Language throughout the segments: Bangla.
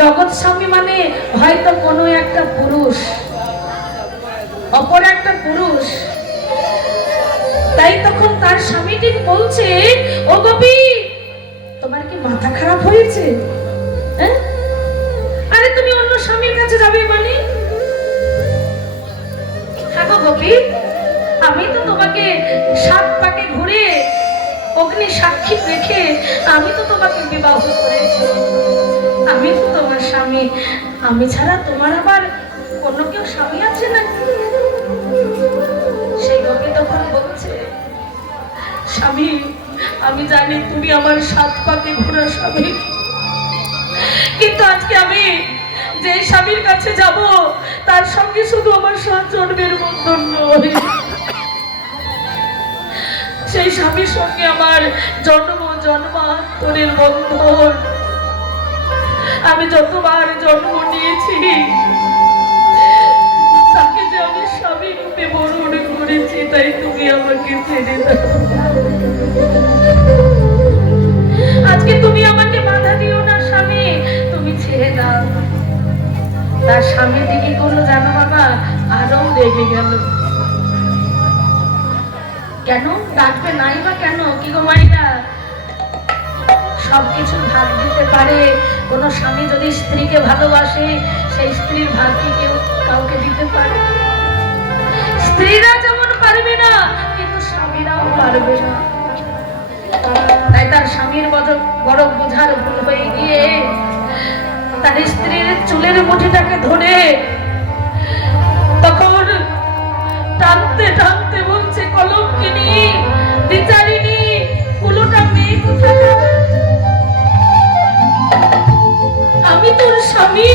জগৎ স্বামী মানে হয়তো কোনো একটা পুরুষ, অপর একটা পুরুষ। তাই তখন তার স্বামীটি বলছে, ও গোপী, তোমার কি মাথা খারাপ হয়েছে? আরে তুমি অন্য স্বামীর কাছে যাবে মানে? হ্যাঁ গো গোপী, আমি তো তোমাকে 7 পাকে ঘুরে অগ্নি সাক্ষী রেখে আমি তো তোমাকে বিবাহ করেছি, আমি তো তোমার স্বামী, আমি ছাড়া তোমার আবার অন্য কেউ স্বামী আছে নাকি? সেই গোপী তখন বলছে, স্বামী, আমি জানি তুমি আমার 7 পাকে ঘোরা স্বামী, কিন্তু আজকে আমি যে স্বামীর কাছে যাব তার সঙ্গে শুধু আমার 7 জন্মের বন্ধন নয়, সেই স্বামীর সঙ্গে আমার জন্ম জন্মান্তরের বন্ধন। আমি যতবার জন্ম নিয়েছি তাকে যে আমি স্বামী রূপে বরণ করেছি, তাই তুমি আমাকে ছেড়ে দাও। আজকে তুমি আমাকে বাধা দিও না স্বামী, তুমি ছেড়ে দাও। তার স্বামী দিকে করলো জানো বাবা, আরো রেগে গেল। কেন ডাকবে নাই বা কেন? কি গো মাইরা, সবকিছু ভাগ দিতে পারে কোন স্বামী যদি স্ত্রীকে ভালোবাসে, সেই স্ত্রীর ভাগ কি কেউ কাউকে দিতে পারে? স্ত্রীরা যেমন পারবে না, কিন্তু স্বামীরাও পারবে না। তাই তার স্বামীর বড় বোঝার ভুল হয়ে গিয়ে তার স্ত্রীর চুলের মুঠিটাকে ধরে তখন টানতে টানতে বলছে, কলঙ্কিনী, বিচারিণী, কুলোটা মেয়ে কোথায়? আমি তোর স্বামী,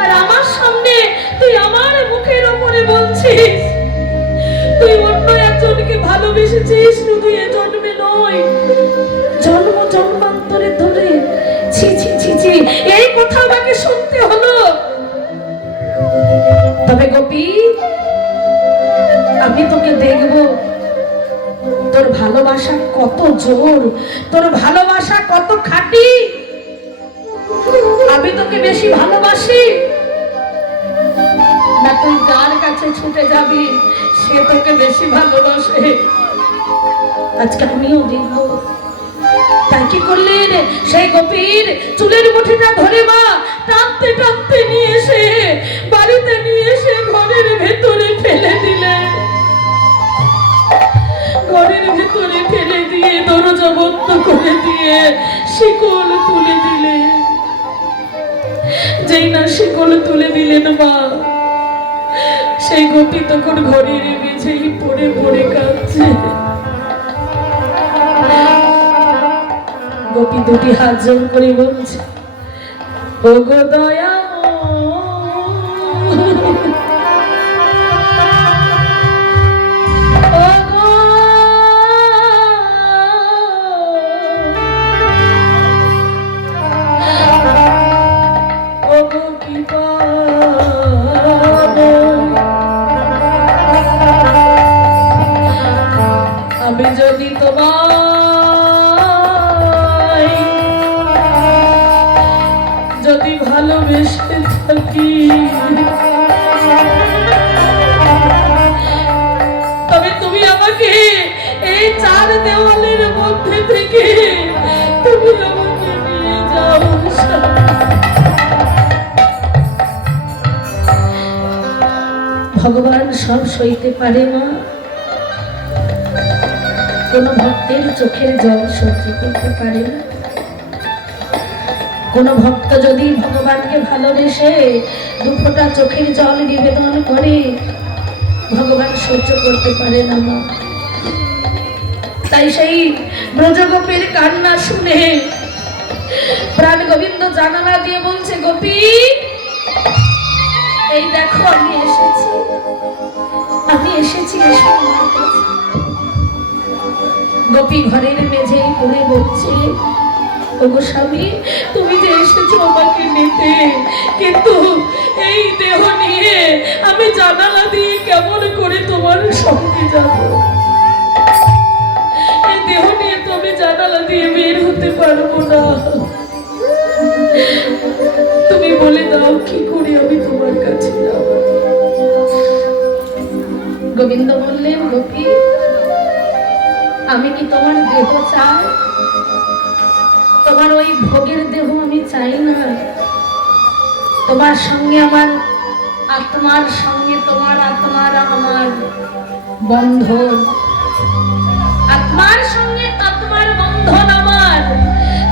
আর আমার সামনে তুই আমার মুখের ওপরে বলছিস তুই অন্য একজনকে ভালোবেসেছিস, শুধু এ জন্মে নয়, জন্ম জন্মান্তরে ধরে। ছি ছি ছি ছি, এই কথা আমাকে শুনতে হলো। তবে গোপী, আমি তোকে দেখব তোর ভালোবাসা কত জোর, তোর ভালোবাসা কত খাঁটি। আমি তোকে বেশি ভালোবাসি না তুই যার কাছে ছুটে যাবি সে তোকে বেশি ভালোবাসে? আজকে আমিও দেখব। তাই কি করলেন, সেই গোপীর চুলের মুঠিটা ধরে মা টানতে টানতে নিয়ে এসে বাড়িতে নিয়ে এসে ঘরের ভেতরে ফেলে দিলেন। ঘরের ভেতরে ফেলে দিয়ে দরজা বন্ধ করে দিয়ে শিকল তুলে দিলেন। যেই না শিকল তুলে দিলেন মা, সেই গোপী তখন ঘরের মেঝেই পড়ে পড়ে কাঁদছে। গোপী দুটি হাত জোর করে বলছে, ও গো দয়া, আমি যদি তোমায় যদি ভালোবেসে থাকি, তবে তুমি আমাকে এই 4 দেওয়ালের মধ্যে থেকে তুমি আমাকে নিয়ে যাও। ভগবান সব সইতে পারে মা, কোন ভক্তের চোখের জল সহ্য করতে পারে না। কোন ভক্ত যদি ভগবানকে ভালোবেসে 2 ফোঁটা চোখের জল নিবেদন করে, ভগবান সহ্য করতে পারে না মা। তাই সেই ব্রজগোপীর কান্না শুনে প্রাণ গোবিন্দ জানালা দিয়ে বলছে, গোপী, এই দেখো আমি এসেছি, আমি এসেছি। গোপী ঘরের মেঝেই পড়ে বলছে, ওগো স্বামী, তুমি যে এসেছো আমাকে নিতে, কিন্তু এই দেহ নিয়ে আমি জানালা দিয়ে কেমন করে তোমার সঙ্গে যাব? এই দেহ নিয়ে তো আমি জানালা দিয়ে বের হতে পারবো না। চায়? তোমার ওই ভোগের দেহ আমি চাই না। তোমার সঙ্গে আমার আত্মার সঙ্গে তোমার আত্মার আমার বন্ধন, আত্মার সঙ্গে আত্মার বন্ধন আমার।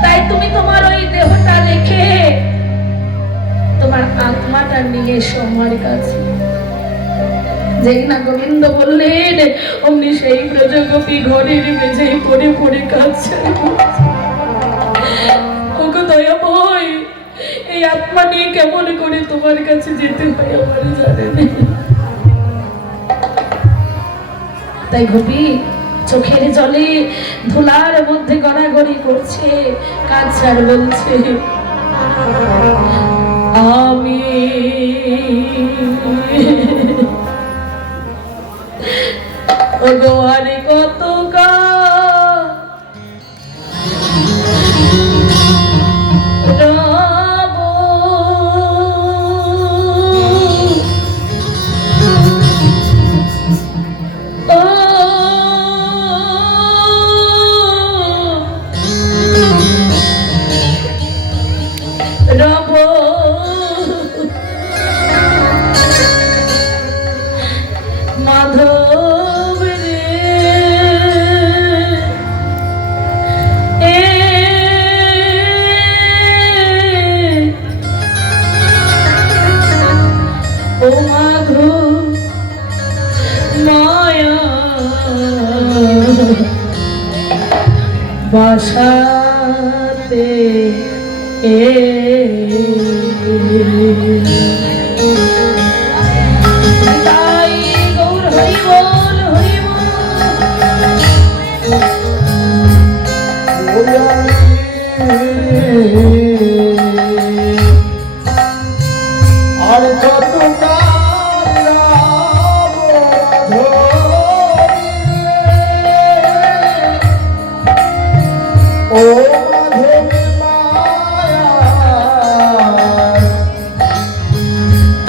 তাই তুমি তোমার ওই দেহটা রেখে তোমার আত্মাটা নিয়ে এসো আমার কাছে। যেই না গোবিন্দ বললেন অমনি সেই ব্রজগোপী ঘরের মেঝেই পড়ে পড়ে কাঁদছে। ওগো দয়া ভয়, এই আত্মা নিয়ে কেমন করে তোমার কাছে যেতে হয় আমার জানে না। তাই গোপী চোখের জলে ধুলার মধ্যে গড়াগড়ি করছে, কাঁদছে আর বলছে আমি ওগো আর কত বাসাতে তাই গৌর হরি বল হরি আর কত ও মাধবী মায়া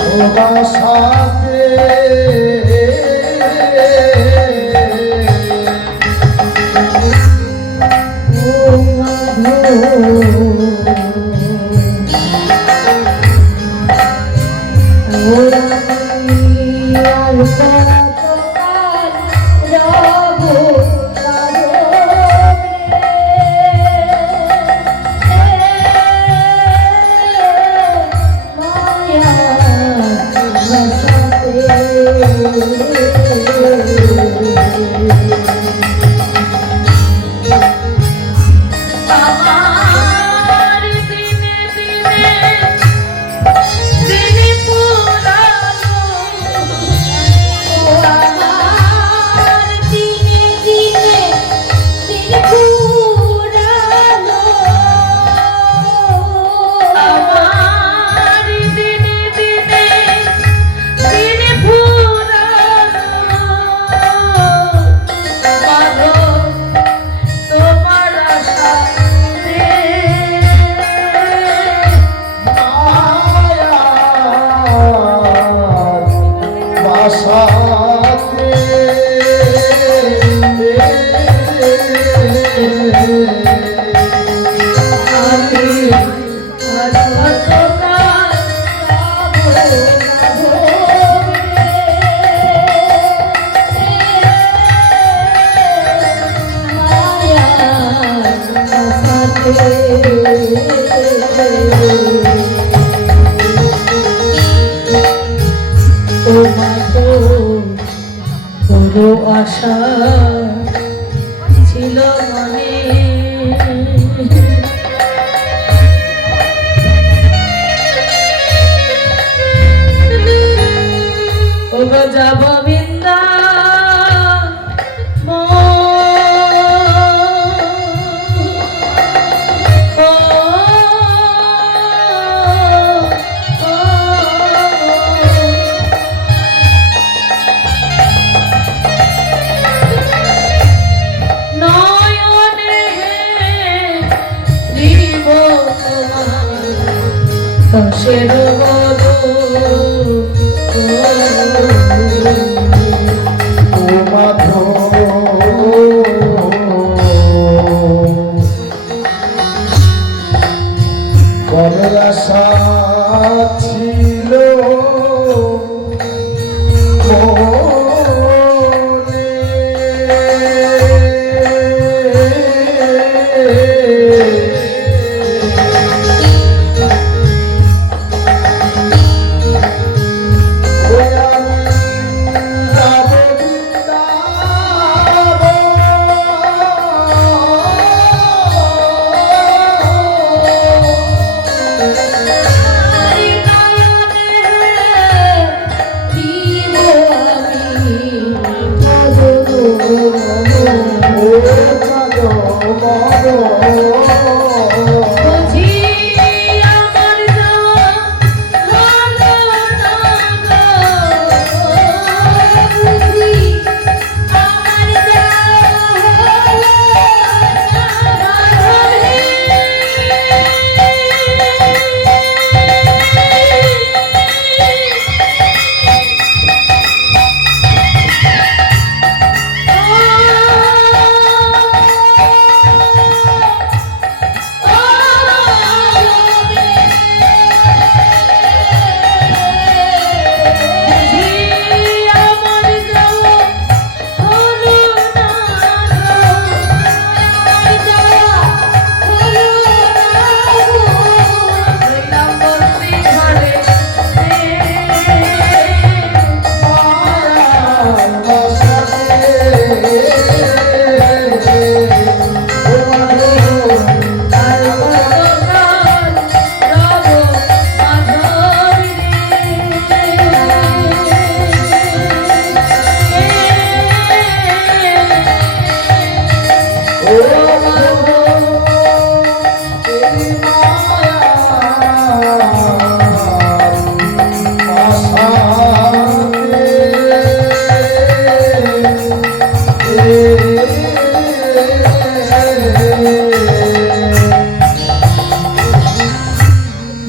ও বাসাতে ও আশা ছিল মনে ওগো যাব বৃন্দা দশের ও মাধব বড় আশা ছিল মনে। ওই আমি যাব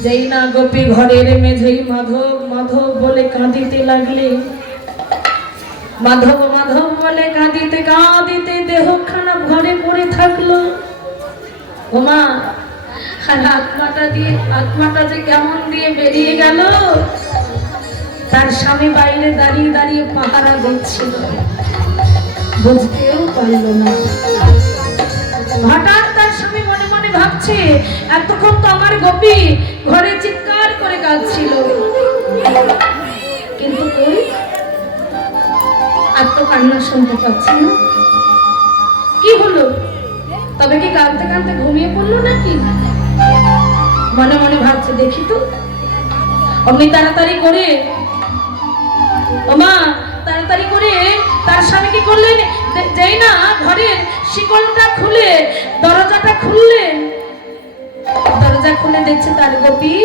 যেই না গোপী ঘরের মেঝেই মাধব মাধব বলে কাঁদিতে লাগলে, মাধব মাধব বলে কাঁদিতে কাঁদিতে দেহ খারাপ ঘরে পড়ে থাকলো। ওমা, আর আত্মাটা যে কেমন দিয়ে বেরিয়ে গেল। তার স্বামী বাইরে দাঁড়িয়ে দাঁড়িয়ে পাহারা দিচ্ছিল, বুঝতেও পারল না। হঠাৎ তার স্বামী মনে মনে ভাবছে, এতক্ষণ তো আমার গোপী ঘরে চিৎকার করে কাঁদছিল, কিন্তু কই আর তো কান্না শুনতে পাচ্ছি না। কি হলো? তবে কি কাঁদতে কাঁদতে ঘুমিয়ে পড়লো নাকি? মনে মনে ভাবছে, দেখি তো। অমনি তাড়াতাড়ি করে, ওমা, তাড়াতাড়ি করে তার স্বামী কি করলেন, যেই না ঘরের শিকলটা খুলে দরজাটা খুললেন, দরজা খুলে দেখছে তার গোপী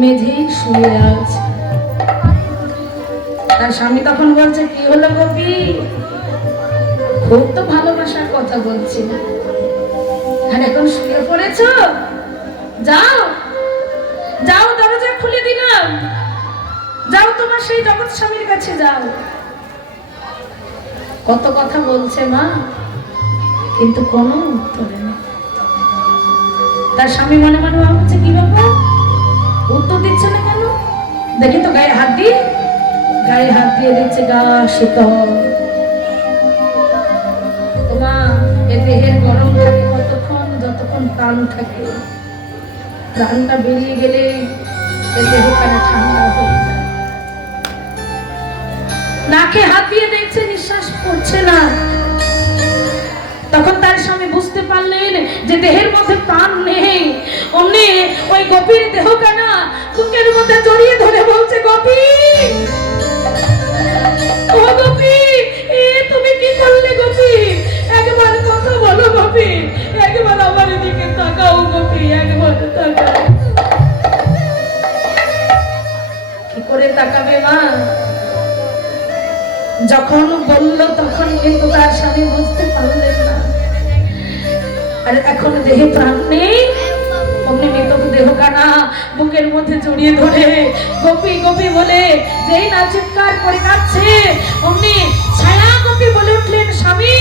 মেঝেই শুয়ে আছে। তার স্বামী তখন বলছে, কি হলো গোপী? খুব তো ভালোবাসার কথা বলছিল, আর এখন শুয়ে পড়েছ? যাও যাও, দরজা খুলে দিলাম, যাও তোমার সেই জগৎ স্বামীর কাছে যাও। কত কথা বলছে মা, কিন্তু কোনো উত্তর নেই। তার স্বামী মনে মনে ভাবছে, কি ব্যাপার, উত্তর দিচ্ছে না কেন? দেখি তো গায়ে হাত দিয়ে, গায়ে হাত দিয়ে দিচ্ছে, গা শীতল। তোমা, এ দেহের গরম থাকে কতক্ষণ, যতক্ষণ প্রাণ থাকে। প্রাণটা বেরিয়ে গেলে এ দেহখানা ঠান্ডা হয়ে যায়। নাকে হাত দিয়ে দেখছে নিঃশ্বাস পড়ছে না। তখন তার স্বামী বুঝতে পারলেন যে দেহের মধ্যে প্রাণ নেই। অমনি ওই গোপীর দেহখানা বুকের মধ্যে জড়িয়ে ধরে বলছে, গোপী, ও গোপী, তুমি কি করলে গোপী? একবার কথা বলো গোপী, একবার আমার দিকে তাকাও গোপী, একবার তাকাও। কি করে তাকাবে মা? যখন বলল তখন কিন্তু তার স্বামী বুঝতে পারলেন না। আর এখন দেহে প্রাণ নেই, অমনি মৃত দেহখানা বুকের মধ্যে জড়িয়ে ধরে গোপী গোপী বলে যেই না চিৎকার করে কাঁদছে, অমনি ছায়া গোপী বলে উঠলেন, স্বামী,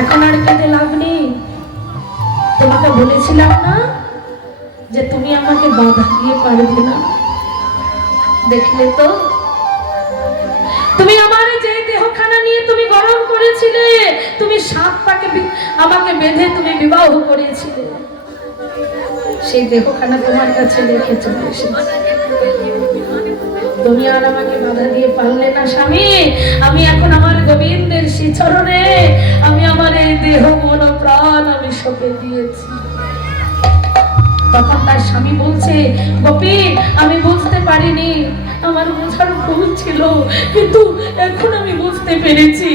এখন আর কেঁদে লাভ নেই। তোমাকে বলেছিলাম না যে তুমি আমাকে বাধা দিয়ে পারবে না। দেখলে তো, তুমি আমার যে দেহখানা নিয়ে তুমি গরম করেছিলে, তুমি 7 পাকে আমাকে বেঁধে তুমি বিবাহ করেছিলে, সেই দেহখানা তোমার কাছে রেখে চলে এসেছে। তুমি আর আমাকে বাধা দিয়ে পারলে না স্বামী। আমি এখন আমার গোবিন্দের শ্রীচরণে আমি আমার এই দেহ মন প্রাণ আমি সঁপে দিয়েছি। তখন তার স্বামী বলছে, গোপী আমি বুঝতে পারিনি, আমার বোঝার ভুল ছিল, কিন্তু এখন আমি বুঝতে পেরেছি।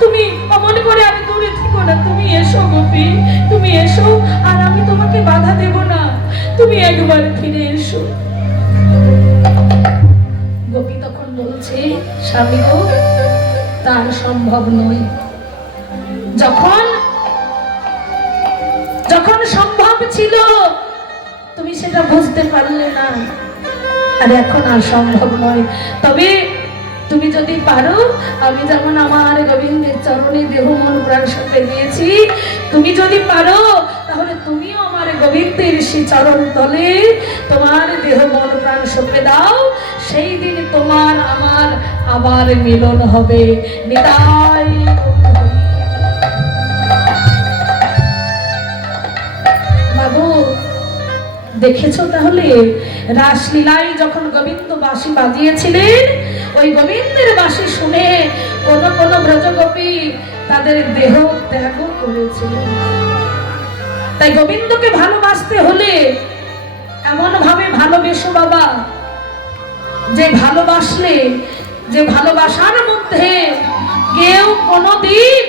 তুমি অমন করে আর দূরে থেকো না, তুমি এসো গোপী, তুমি এসো, আর আমি তোমাকে বাধা দেব না, তুমি একবার ফিরে এসো। গোপী তখন বলছে, স্বামী গো, তার সম্ভব নয়। যখন সম্ভব ছিল তুমি সেটা বুঝতে পারলে না, আর এখন আর সম্ভব নয়। তবে তুমি যদি পারো, আমি যেমন আমার গোবিন্দের চরণে দেহ মন প্রাণ সঁপে দিয়েছি, তুমি যদি পারো তাহলে তুমিও আমার গোবিন্দের সেই চরণ তলে তোমার দেহ মন প্রাণ সঁপে দাও। সেই দিন তোমার আমার আবার মিলন হবে। নিতাই বাবু, দেখেছো তাহলে রাসলীলায় যখন গোবিন্দ বাঁশি বাজিয়েছিলেন, ওই গোবিন্দের বাঁশি শুনে কোন কোন ব্রজগোপী তাদের দেহ ত্যাগ করেছিলেন। তাই গোবিন্দকে ভালোবাসতে হলে এমন ভাবে ভালোবেসো বাবা, যে ভালোবাসলে, যে ভালোবাসার মধ্যে কেউ কোনোদিন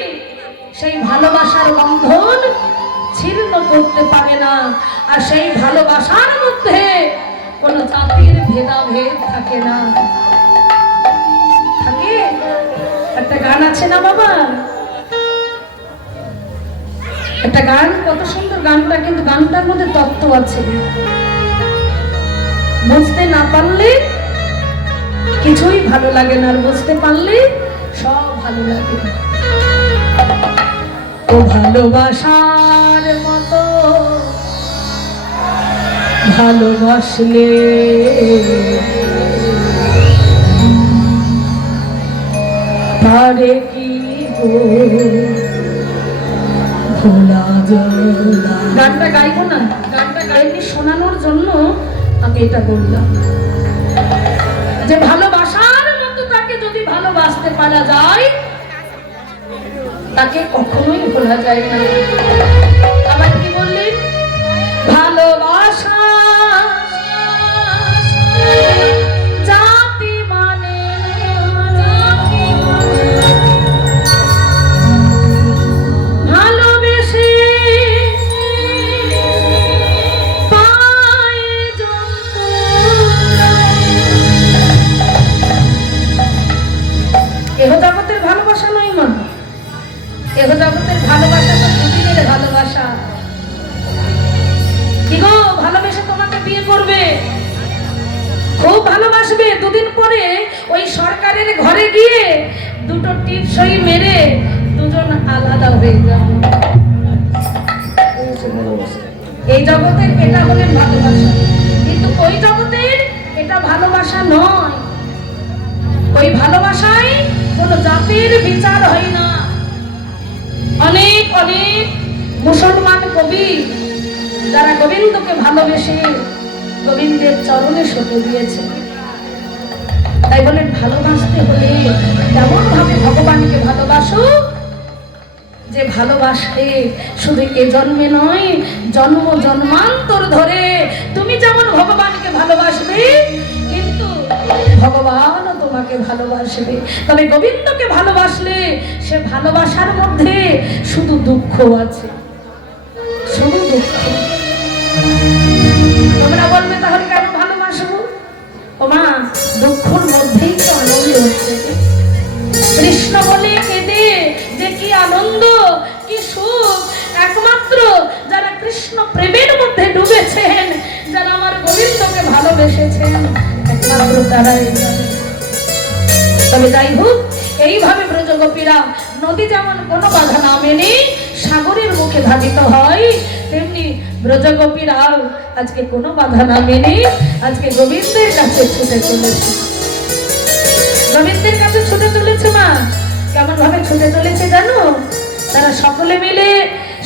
সেই ভালোবাসার বন্ধন ছিন্ন করতে পারে না। আর সেই ভালোবাসার মধ্যে কোনো জাতির ভেদাভেদ থাকে না। থাকে একটা গান আছে না বাবা, একটা গান, কত সুন্দর গানটা, কিন্তু গানটার মধ্যে তত্ত্ব আছে। বুঝতে না পারলে কিছুই ভালো লাগে না, আর বুঝতে পারলে সব ভালো লাগে। ও ভালোবাসার মতো ভালোবাসলে পারে কি ভোলা যায়। গানটা গাইবো না, গানটা গাইনি শোনানোর জন্য আমি এটা বললাম, যে ভালোবাসার মতো তাকে যদি ভালোবাসতে পারা যায়, তাকে কখনোই ভোলা যায় না। আবার কি বললেন, ভালোবাসা জাতি মানে ভালোবেসে পায় যন্ত্রণা। এহ জগতের ভালোবাসা নয় মা, এহ জগতের ভালোবাসা তো দুদিনের ভালোবাসা। কি গো, ভালোবেসে তোমাকে বিয়ে করবে, খুব ভালোবাসবে, দুদিন পরে ওই সরকারের ঘরে গিয়ে দুটো টিপসই মেরে দুজন আলাদা হয়ে যাবে। এই জগতের এটা হলেন ভালোবাসা, কিন্তু ওই জগতের এটা ভালোবাসা নয়। ওই ভালোবাসায় কোনো জাতির বিচার হয় না। অনেক অনেক মুসলমান কবি যারা গোবিন্দকে ভালোবেসে গোবিন্দের চরণে সঁপে দিয়েছে। তাই বলেন ভালোবাসতে হলে তেমন ভাবে ভগবানকে ভালোবাসো, যে ভালোবাসলে শুধু এ জন্মে নয়, জন্ম জন্মান্তর ধরে তুমি যেমন ভগবানকে ভালোবাসবে, কিন্তু ভগবানও তোমাকে ভালোবাসবে। তবে গোবিন্দকে ভালোবাসলে সে ভালোবাসার মধ্যে শুধু দুঃখ আছে, শুধু দুঃখ। তোমরা বলবে তাহলে কেন ভালোবাসবো? ও মা, দুঃখের মধ্যেই তো আনন্দ হচ্ছে। কৃষ্ণ বলে কেঁদে যে কি আনন্দ, কি সুখ, একমাত্র যারা কৃষ্ণ প্রেমের মধ্যে ডুবেছেন, যারা আমার গোবিন্দকে ভালোবেসেছেন, একমাত্র তারাই জানে। তবে যাই হোক, এইভাবে ব্রজগোপীরা নদী যেমন কোনো বাধা না মেনে সাগরের মুখে ধাবিত হয়, তেমনি ব্রজগোপীরাও আজকে কোনো বাধা না মেনে আজকে গোবিন্দের কাছে ছুটে চলেছে। গোবিন্দের কাছে ছুটে চলেছে মা। কেমন ভাবে ছুটে চলেছে জানো? তারা সকলে মিলে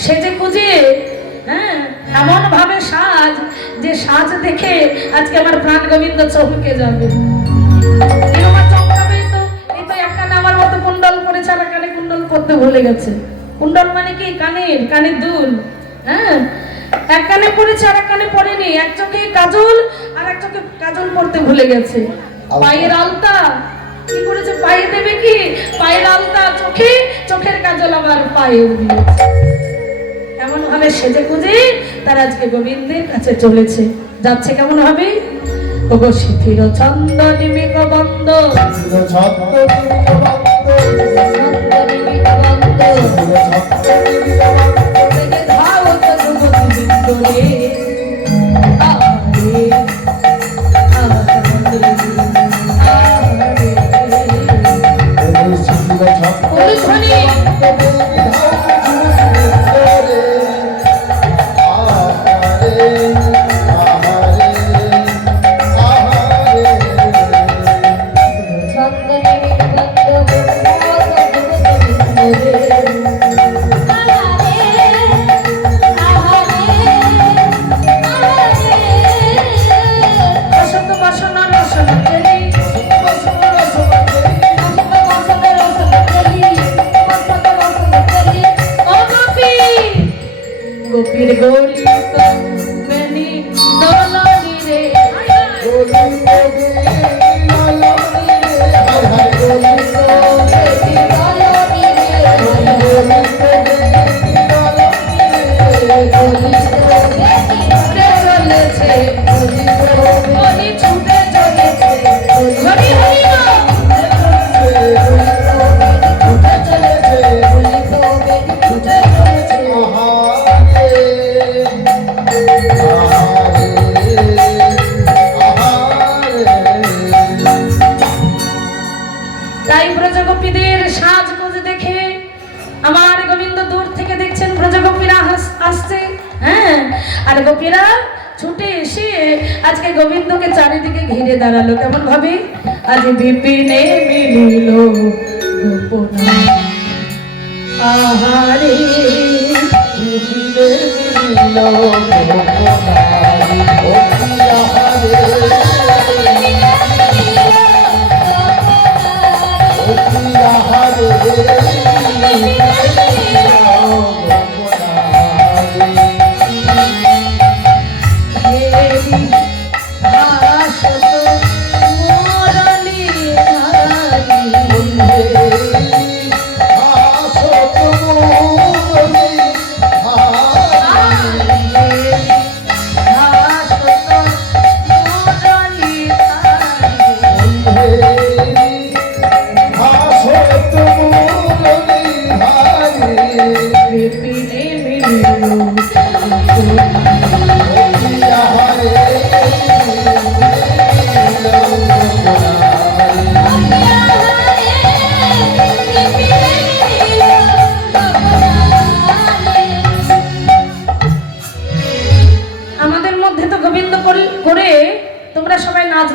সেজে কুজে, হ্যাঁ, এমন ভাবে সাজ, যে সাজ দেখে আজকে আমার প্রাণ গোবিন্দ চমকে যাবে। এই তো এক কানে আমার মতো কুণ্ডল পরেছে, আর কানে কুণ্ডল পরতে ভুলে গেছে। কুণ্ডল মানে কি? কানের দুল। হ্যাঁ, এক কানে পরেছে আর এক কানে পরেনি। এক চোখে কাজল আর এক চোখে কাজল পরতে ভুলে গেছে। পায়ের আলতা কি করেছে? পায়ে দেবে কি? পায়ের আলতা চোখে, চোখের কাজল আবার পায়ে দিয়েছে। এমন ভাবে সেজে গুজে তারা আজকে গোবিন্দের কাছে চলেছে। যাচ্ছে কেমন হবে? ওগো শিথির ছন্দ নিমিক বন্ধ, গোপীর গলি তো মেনি দলনি রে, চলেছে গলি ছুটে চলেছে হরি হরি তাই ব্রজগোপীদের সাজগোজ দেখে আমার গোবিন্দ দূর থেকে দেখছেন ব্রজগোপীরা আসছে। হ্যাঁ, আর গোপীরা ছুটে এসে আজকে গোবিন্দকে চারিদিকে ঘিরে দাঁড়ালো। কেমন ভাবে? আজ বিপিনে মিলিল গোপনা আহারে, বিপিনে মিলিল গোপনা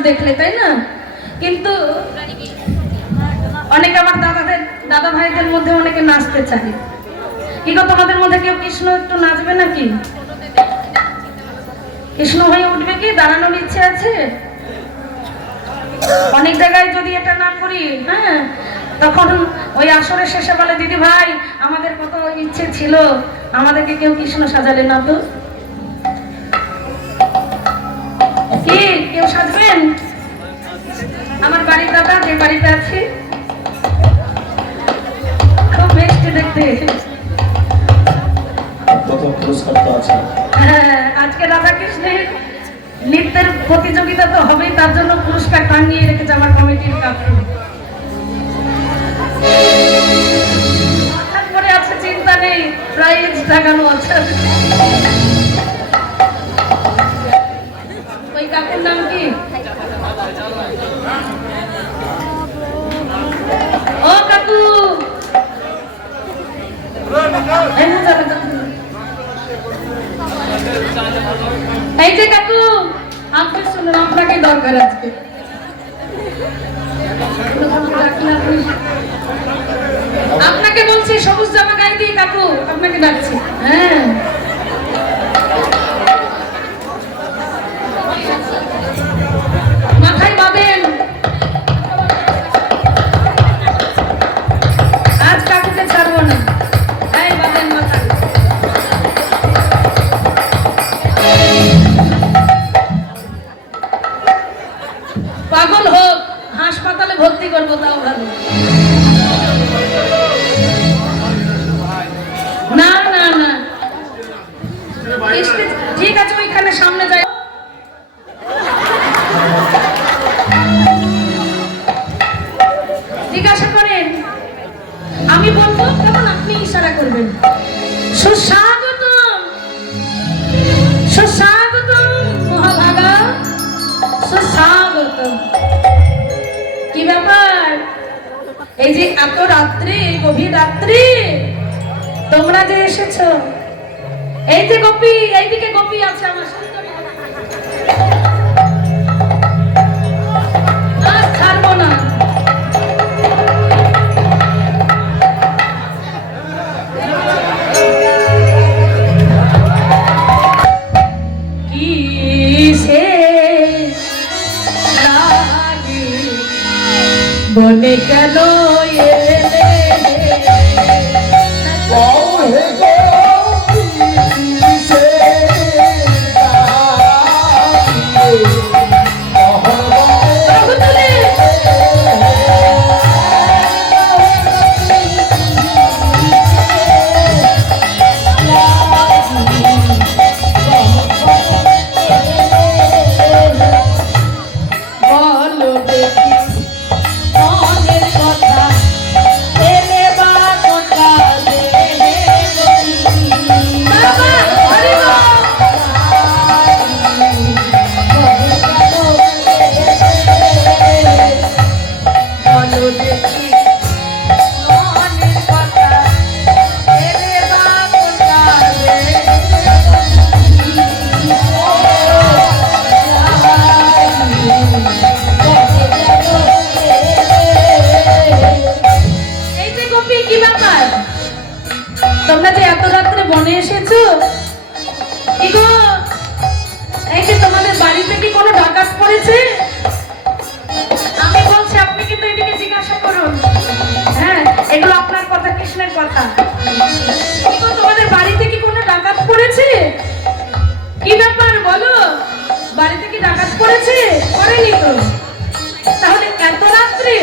দেখলে, তাই না? কিন্তু অনেকে আমার দাদা ভাইদের মধ্যে অনেকে নাচতে চায়। কি গো, তোমাদের মধ্যে কেউ কৃষ্ণ একটু নাচবে নাকি? কৃষ্ণ হয়ে উঠবে কি? দাঁড়ানোর ইচ্ছে আছে? অনেক জায়গায় যদি এটা না করি, হ্যাঁ, তখন ওই আসরের শেষে বলে, দিদি ভাই আমাদের কত ইচ্ছে ছিল, আমাদেরকে কেউ কৃষ্ণ সাজালে না তো। কি কেউ সাজবেন? আমার বাড়ির দাদা যে বাড়িতে আছে, খুব মিষ্টি দেখতে। প্রথম পুরস্কার তো আছে। হ্যাঁ, আজকে রাধা কৃষ্ণের নৃত্যের প্রতিযোগিতা তো হবেই, তার জন্য পুরস্কার টাঙিয়ে রেখেছে আমার কমিটির কাছে। পরে আছে, চিন্তা নেই, প্রাইজ টাঙানো আছে। ওই কাকুর নাম কি? ও কাকু, এই যে কাকু, আপনি শুনুন, আপনাকে দরকার আজকে। আপনাকে বলছি, সবুজ জামা গায়ে দিয়ে কাকু আপনাকে ডাকছি। হ্যাঁ, মাথায় বাঁধেন, আজ কাকুকে ছাড়বো না। এই বাঁধেন মাথায়। পাগল হোক, হাসপাতালে ভর্তি করবো তাও ভালো। না না না, ঠিক আছে, ওইখানে সামনে যাই। জিজ্ঞাসা করেন, আমি বলবো তখন আপনি ইশারা করবেন। সুস্বাগতম, সুস্বাগতম মহাভাগা, সুস্বাগতম। কি ব্যাপার, এই যে এত রাত্রি, গভীর রাত্রি তোমরা যে এসেছো, এই যে গোপী, এইদিকে গোপী আছে আমার সুন্দরী, আজ ছাড়বো না। কিসে লাগে বনে কেন এলে, কহে গো কিসে বলো দেখি মনের কথা, এলে বা কোথা দেবে বাবা, হরি বল। বলো দেখি মনের কথা, এলে বা কোথা দেবে। এই যে গোপী, কি ব্যাপার, তোমরা যে এত রাত্রে বনে এসেছো, কি গো, এই যে তোমাদের বাড়িতে কি কোনো ডাকাত পড়েছে? আমি বলছি, আপনি কিন্তু এদিকে জিজ্ঞাসা করুন। হ্যাঁ, এগুলো আপনার কথা, কৃষ্ণের কথা। কি গো, তোমাদের বাড়িতে কি কোনো ডাকাত পড়েছে? কি ব্যাপার বলো, বাড়িতে কি ডাকাত পড়েছে? পড়েনি তো, তাহলে এত রাত্রে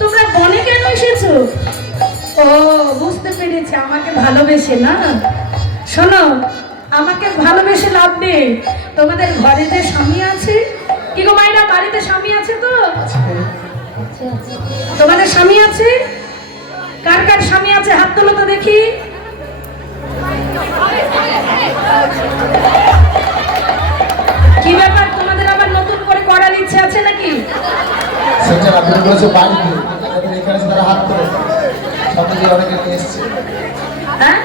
তোমরা বনে কেন এসেছো? ও, বুঝতে পেরেছি, আমাকে ভালোবেসে না। শোনো, আমাকে ভালোবেসে লাভ নেই, তোমাদের ঘরে যে স্বামী আছে। কি গো মায়েরা, বাড়িতে স্বামী আছে তো? তোমাদের স্বামী আছে? কার কার স্বামী আছে হাত তোলো তো দেখি। কি ব্যাপার, তোমাদের আবার নতুন করে করার ইচ্ছে আছে নাকি? সেটা আপনি বলেছে বাড়িতে, এখানে তারা হাত তোলে, সাথে যে অনেকে নিয়ে এসছে। হ্যাঁ,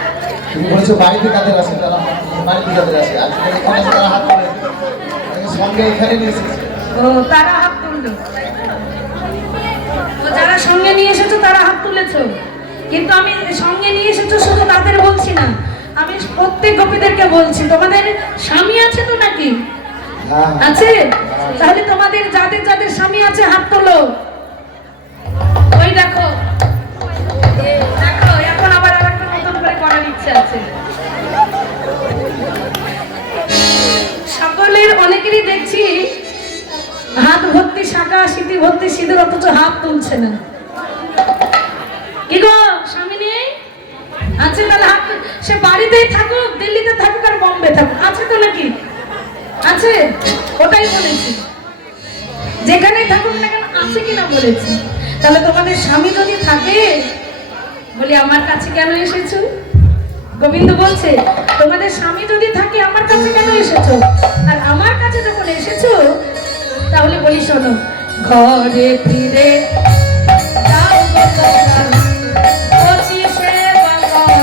তুমি বলেছো বাড়িতে কাদের আছে, তারা বাড়িতে কাদের আছে, আর এখানে তারা হাত তোলে, সঙ্গে এখানে নিয়ে এসেছে। ও, তারা হাত তুললো। ও, যারা সঙ্গে নিয়ে এসেছো তারা হাত তুলেছো, কিন্তু আমি সঙ্গে নিয়ে এসেছো শুধু তাদের বলছি না, আমি প্রত্যেক গোপীদেরকে বলছি, তোমাদের স্বামী আছে তো নাকি? হ্যাঁ আছে? তাহলে তোমাদের যাদের যাদের স্বামী আছে হাত তোলো। ওই দেখো, দেখো, এখন আবার আরেকটা নতুন করে করার ইচ্ছে আছে। সকলের, অনেকেরই দেখছি হাত ভর্তি শাঁখা, সিঁথি ভর্তি সিঁদুর, অথচ হাত তুলছে না। কি গো, স্বামী নেই? আছে? তাহলে হাত, সে বাড়িতেই থাকুক, দিল্লিতে থাকুক আর বম্বে থাকুক, আছে তো নাকি? আছে, ওটাই বলেছি, যেখানেই থাকুক না কেন আছে কিনা বলেছি। তাহলে তোমাদের স্বামী যদি থাকে, বলি আমার কাছে কেন এসেছো? গোবিন্দ বলছে, তোমাদের স্বামী যদি থাকে আমার কাছে কেন এসেছো? আর আমার কাছে যখন এসেছো, তাহলে বলি শোনো, ঘরে ফিরে যাও গো তোমরা, অতি সেবা করো।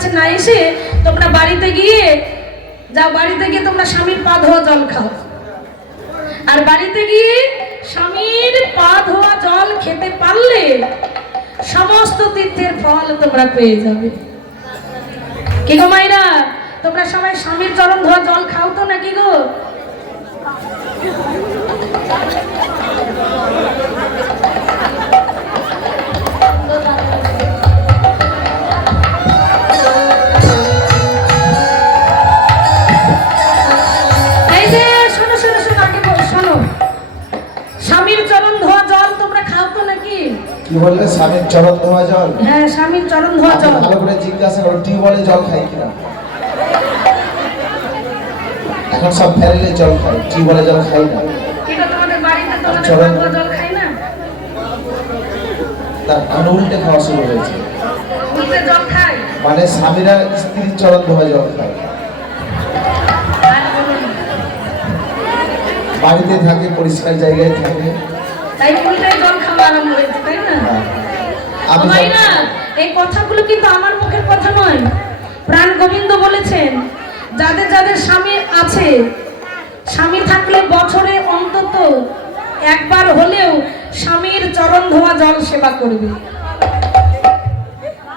কাছে না এসে তোমরা বাড়িতে গিয়ে তোমরা স্বামীর পা ধোয়া জল খাও। আর বাড়িতে গিয়ে স্বামীর পা ধোয়া জল খেতে পারলে সমস্ত তীর্থের ফল তোমরা পেয়ে যাবে। কি গো মাইরা, তোমরা সবাই স্বামীর চরণ ধোয়া জল খাও তো নাকি গো? এই যে শোনো শোনো শোনো, আগে শোনো, স্বামীর চরণ ধোয়া জল তোমরা খাও তো নাকি? কি বললে? স্বামীর চরণ ধোয়া জল? হ্যাঁ, স্বামীর চরণ ধোয়া জল। ভালো করে জিজ্ঞাসা করো, টিউবওয়েলে জল খাই কিনা? এখন সব ফেলে জল খাই, টিউবওয়েলে জল খাই না। কিন্তু তোমাদের বাড়িতে তোমাদের চরণ পা ধোয়া জল খাই না? তার উল্টে খাওয়া শুরু হয়েছে, উল্টে জল খাই। মানে স্বামীরা স্ত্রীর চরণ ধোয়া জল খায়। আর বলুন, বাড়িতে থাকে, পরিষ্কার জায়গায় থাকে, তাই উল্টাই জল খাওয়া আরম্ভ হয়েছে, তাই না? আমি ভাই না, এই কথাগুলো কিন্তু আমার মুখের কথা নয়, প্রাণ গোবিন্দ বলেছেন যাদের যাদের স্বামী আছে, স্বামী থাকলে বছরে অন্তত একবার হলেও স্বামীর চরণ ধোয়া জল সেবা করবে।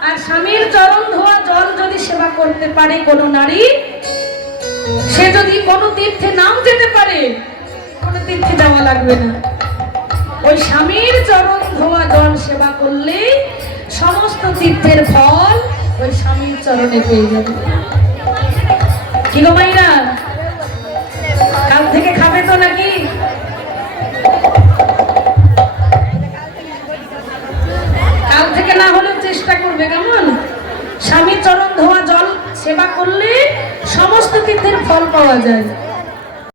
আর স্বামীর চরণ ধোয়া জল যদি সেবা করতে পারে কোনো নারী, সে যদি কোনো তীর্থে নাম যেতে পারে, কোনো তীর্থে যাওয়া লাগবে না। ওই স্বামীর চরণ ধোয়া জল সেবা করলে সমস্ত তীর্থের ফল ওই স্বামীর চরণে পেয়ে যাবে। কি গো মাইরা, কাল থেকে খাবে তো নাকি? কাল থেকে না হলেও চেষ্টা করবে, কেমন? স্বামীর চরণ ধোয়া জল সেবা করলে সমস্ত তীর্থের ফল পাওয়া যায়।